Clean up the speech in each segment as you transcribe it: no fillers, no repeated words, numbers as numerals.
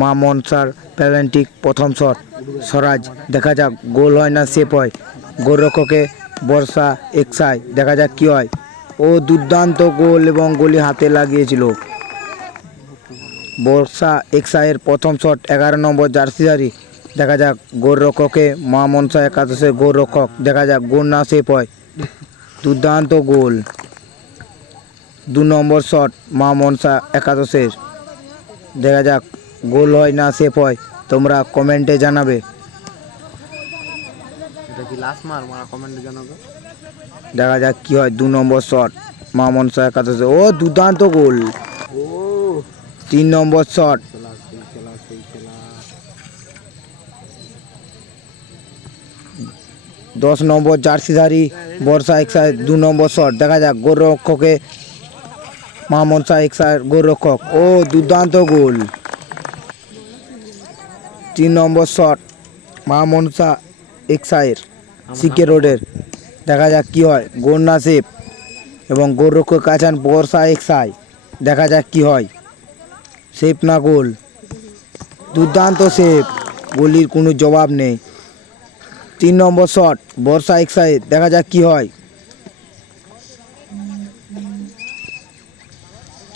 মা মনসার প্যালেন্টিক প্রথম শট স্বরাজ, দেখা যাক গোল হয় না সেভ হয়। গোলরক্ষকে বর্ষা এক্সাই, দেখা যাক কি হয়। ও দুর্দান্ত গোল এবং গোলি হাতে লাগিয়েছিল। বর্ষা এক্সাইয়ের প্রথম শট 11 নম্বর জার্সিধারী, দেখা যাক গোলরক্ষকে মা মনসা একাদশের গোলরক্ষক, দেখা যাক গোল না সেভ হয়। দুর্দান্ত গোল। 2 নম্বর শট মা মনসা একাদশের, দেখা যাক গোল হয় না সেভ হয়, তোমরা কমেন্টে জানাবে। দেখা যাক কি হয়। 2 নম্বর শট মা মনসা একাদশে, ও দুর্দান্ত গোল। 3 নম্বর শট, 10 নম্বর জার্সিধারী বর্ষা এক্সাই 2 নম্বর শট, দেখা যাক গোলরক্ষকে মা মনসা এক্সাইয়ের গোলরক্ষক, ও দুর্দান্ত গোল। 3 নম্বর শট মা মনসা এক্সাইয়ের সিকে রোডের, দেখা যাক কি হয়, গোল না সেভ, এবং গোলরক্ষক আছেন বর্ষা এক্সাই, দেখা যাক কি হয়, সেভ না গোল। দুর্দান্ত সেভ, গোলির কোনো জবাব নেই। 3 নম্বর শট বর্ষা এক্সাই, দেখা যাক কি হয়,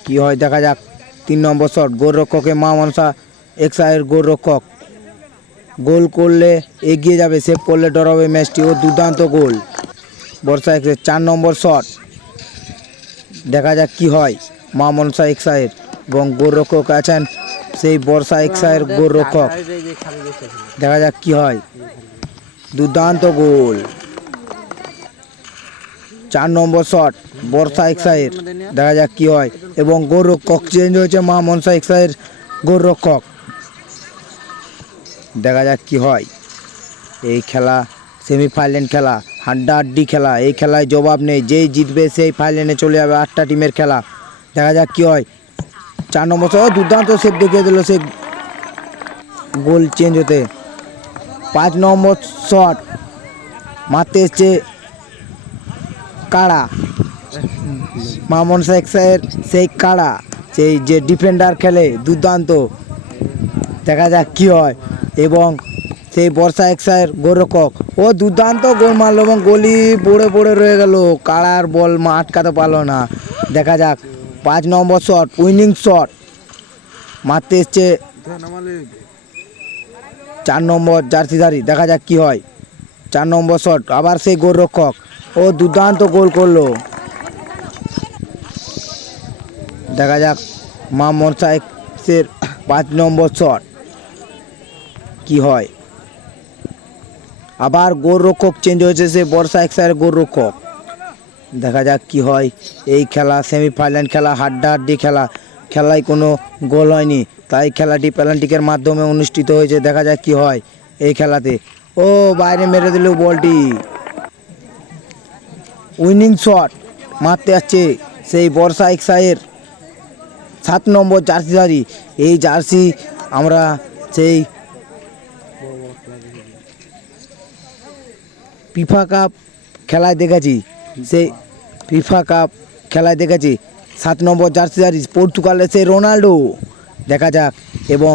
কি হয় দেখা যাক। 3 নম্বর শট গোলরক্ষকে মা মনসা এক্সাইয়ের গোলরক্ষক, গোল করলে এগিয়ে যাবে, সেভ করলে ডর হবে ম্যাচটি। ও দুর্দান্ত গোল বর্ষা এক্সাই। 4 নম্বর শট, দেখা যাক কি হয় মা মনসা এক্সাইয়ের, এবং গোলরক্ষক আছেন সেই বর্ষা এক্সাইয়ের গোলরক্ষক, দেখা যাক কি হয়, দুর্দান্ত গোল। 4 নম্বর শট বর্ষা এক্সাইয়ের, দেখা যাক কি হয়, এবং গোলরক্ষক চেঞ্জ হয়েছে মা মনসা এক্সাইয়ের গোলরক্ষক, দেখা যাক কি হয়। এই খেলা সেমিফাইনাল খেলা, হাড্ডাহাড্ডি খেলা, এই খেলায় জবাব নেই, যেই জিতবে সেই ফাইনালে চলে যাবে। 8টা টিমের খেলা, দেখা যাক কি হয়। 4 নম্বর শট, দুর্দান্ত সেভ দেখিয়ে দিল সে গোল চেঞ্জ হতে। 5 নম্বর শট মারতে এসছে কাড়া, মা মনসা এক্সাইয়ের সেই কাড়া, সেই যে ডিফেন্ডার খেলে দুর্দান্ত, দেখা যাক কি হয়, এবং সেই বর্ষা এক্সাইয়ের গোলরক্ষক, ও দুর্দান্ত গোল মারলো এবং গোলি পড়ে পড়ে রয়ে গেল, কাড়ার বল আটকাতে পারলো না। দেখা যাক 5 নম্বর শট উইনিং শট মারতে এসছে 4 নম্বর জার্সিধারী, দেখা যাক কি হয়। 4 নম্বর শট আবার সেই গোলরক্ষক, ও দুর্দান্ত গোল করলো, দেখা যাক মা মনসা এক্সের 5 নম্বর শট কি হয়। আবার গোলরক্ষক চেঞ্জ হয়েছে, সে বর্ষা এক্সাইয়ের গোলরক্ষক, দেখা যাক কি হয়। এই খেলা সেমিফাইনাল খেলা, হাড্ডাহাড্ডি খেলা, খেলায় কোনো গোল হয়নি, তাই খেলাটি পেনাল্টিকের মাধ্যমে অনুষ্ঠিত হয়েছে, দেখা যাক কি হয় এই খেলাতে। ও বাইরে মেরে দিল বলটি। উইনিং শট মারতে যাচ্ছে সেই বর্ষা এক্সাইয়ের 7 নম্বর জার্সিধারী। এই জার্সি আমরা সেই ফিফা কাপ খেলায় দেখেছি, সেই ফিফা কাপ খেলায় দেখেছি 7 নম্বর জার্সিধারী পর্তুগালের সেই রোনাল্ডো, দেখা যাক। এবং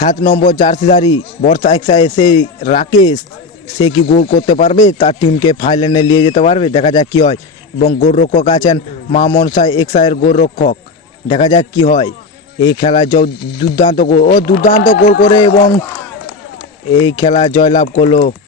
7 নম্বর জার্সিধারী বর্ষা এক্সাইয়ের সেই রাকেশ, সে কি গোল করতে পারবে, তার টিমকে ফাইনালে নিয়ে যেতে পারবে, দেখা যাক কি হয়। এবং গোলরক্ষক আছেন মা মনসা এক্সাইয়ের গোলরক্ষক, দেখা যাক কি হয়। এই খেলায় দুর্দান্ত গোল, ও দুর্দান্ত গোল করে এবং এই খেলা জয়লাভ করলো